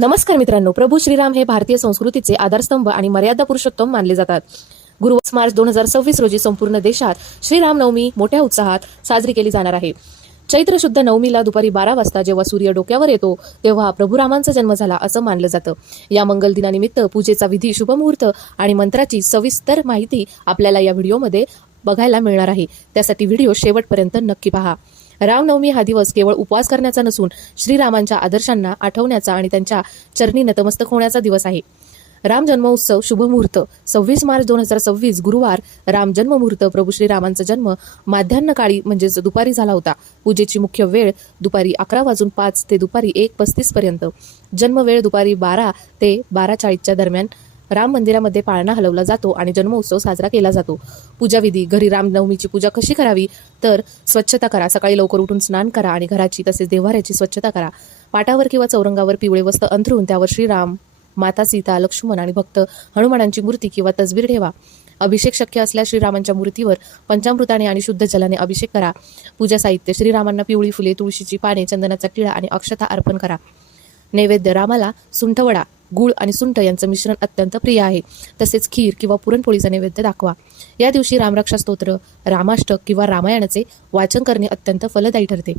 नमस्कार मित्रांनो, प्रभू श्रीराम हे भारतीय संस्कृतीचे आधारस्तंभ आणि मर्यादा पुरुषोत्तम मानले जातात. गुरुवार 20 मार्च 2026 रोजी संपूर्ण देशात श्रीरामनवमी मोठ्या उत्साहात साजरी केली जाणार आहे. चैत्र शुद्ध नवमीला दुपारी 12 वाजता जेव्हा सूर्य डोक्यावर येतो तेव्हा प्रभू रामांचा जन्म झाला असं मानलं जातं. या मंगल दिनानिमित्त पूजेचा विधी, शुभमुहूर्त आणि मंत्राची सविस्तर माहिती आपल्याला या व्हिडिओमध्ये बघायला मिळणार आहे. त्यासाठी व्हिडिओ शेवटपर्यंत नक्की पहा. रामनवमी हा दिवस केवळ उपवास करण्याचा नसून श्रीरामांच्या आदर्शांना आठवण्याचा आणि त्यांच्या चरणी नतमस्तक होण्याचा दिवस आहे. राम जन्मोत्सव शुभमुहूर्त 26 मार्च 2026 गुरुवार. राम जन्ममुहूर्त. प्रभू श्रीरामांचा जन्म माध्यान्ह काळी म्हणजेच दुपारी झाला होता. पूजेची मुख्य वेळ दुपारी 11:05 ते दुपारी 1:35 पर्यंत. जन्मवेळ दुपारी 12 ते 12:40 दरम्यान. राम मंदिरामध्ये पाळणा हलवला जातो आणि जन्मोत्सव साजरा केला जातो. पूजाविधी. घरी रामनवमीची पूजा कशी करावी तर स्वच्छता करा. सकाळी लवकर उठून स्नान करा आणि घराची तसेच देव्हाऱ्याची स्वच्छता करा. पाटावर किंवा चौरंगावर पिवळे वस्त्र अंथरून त्यावर श्रीराम, माता सीता, लक्ष्मण आणि भक्त हनुमानांची मूर्ती किंवा तसबीर ठेवा. अभिषेक शक्य असल्यास श्रीरामांच्या मूर्तीवर पंचामृताने आणि शुद्ध जलाने अभिषेक करा. पूजा साहित्य. श्रीरामांना पिवळी फुले, तुळशीची पाने, चंदनाचा टिळा आणि अक्षता अर्पण करा. नैवेद्य. रामाला सुंठवडा, गूळ आणि सुंठ यांचं मिश्रण अत्यंत प्रिय आहे. तसेच खीर किंवा पुरणपोळीचा नैवेद्य दाखवा. या दिवशी रामरक्षा स्तोत्र, रामाष्टक किंवा रामायणाचे वाचन करणे अत्यंत फलदायी ठरते.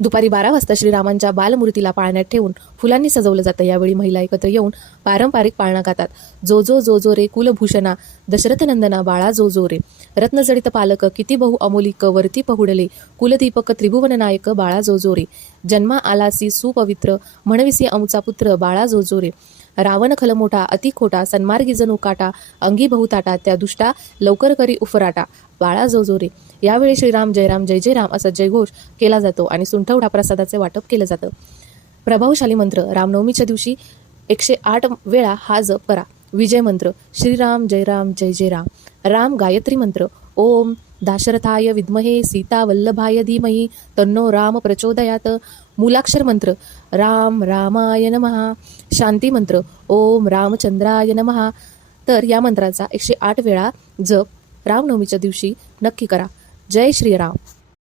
दुपारी 12 वाजता श्रीरामांच्या बालमूर्तीला पाळण्यात ठेवून फुलांनी सजवलं जातं. यावेळी महिला एकत्र येऊन पारंपरिक पाळणा गातात. जो जो जो जो रे कुलभूषणा, दशरथ नंदना बाळा जो जो रे. रत्नजडित पालक, किती बहु अमोलिक, वरती पहुडले, कुलदीपक त्रिभुवन नायक बाळा जो जो रे. जन्मा आलासी सुपवित्र, म्हणविसी अमुचा पुत्र बाळा जो जो रे. रावण खल मोठा, अति खोटा, सन्मार्गी जणू काटा, अंगी बहुताटा, त्या दुष्टा लवकर करी उफराटा बाळा जो जो रे. यावेळी श्रीराम जय राम जय जय राम असा जयघोष केला जातो आणि सुंठवडा प्रसादाचे वाटप केलं जातं. प्रभावशाली मंत्र. रामनवमीच्या दिवशी 108 वेळा हा जप करा. विजय मंत्र. श्रीराम जय राम जय जय राम. राम गायत्री मंत्र. ओम दाशरथाय विद्महे सीता वल्लभाय धीमहि तन्नो राम प्रचोदयात. मूलाक्षर मंत्र. राम रामाय नमः. शांती मंत्र. ओम रामचंद्राय नमः. तर या मंत्राचा 108 वेळा जप रामनवमीच्या दिवशी नक्की करा. जय श्रीराम.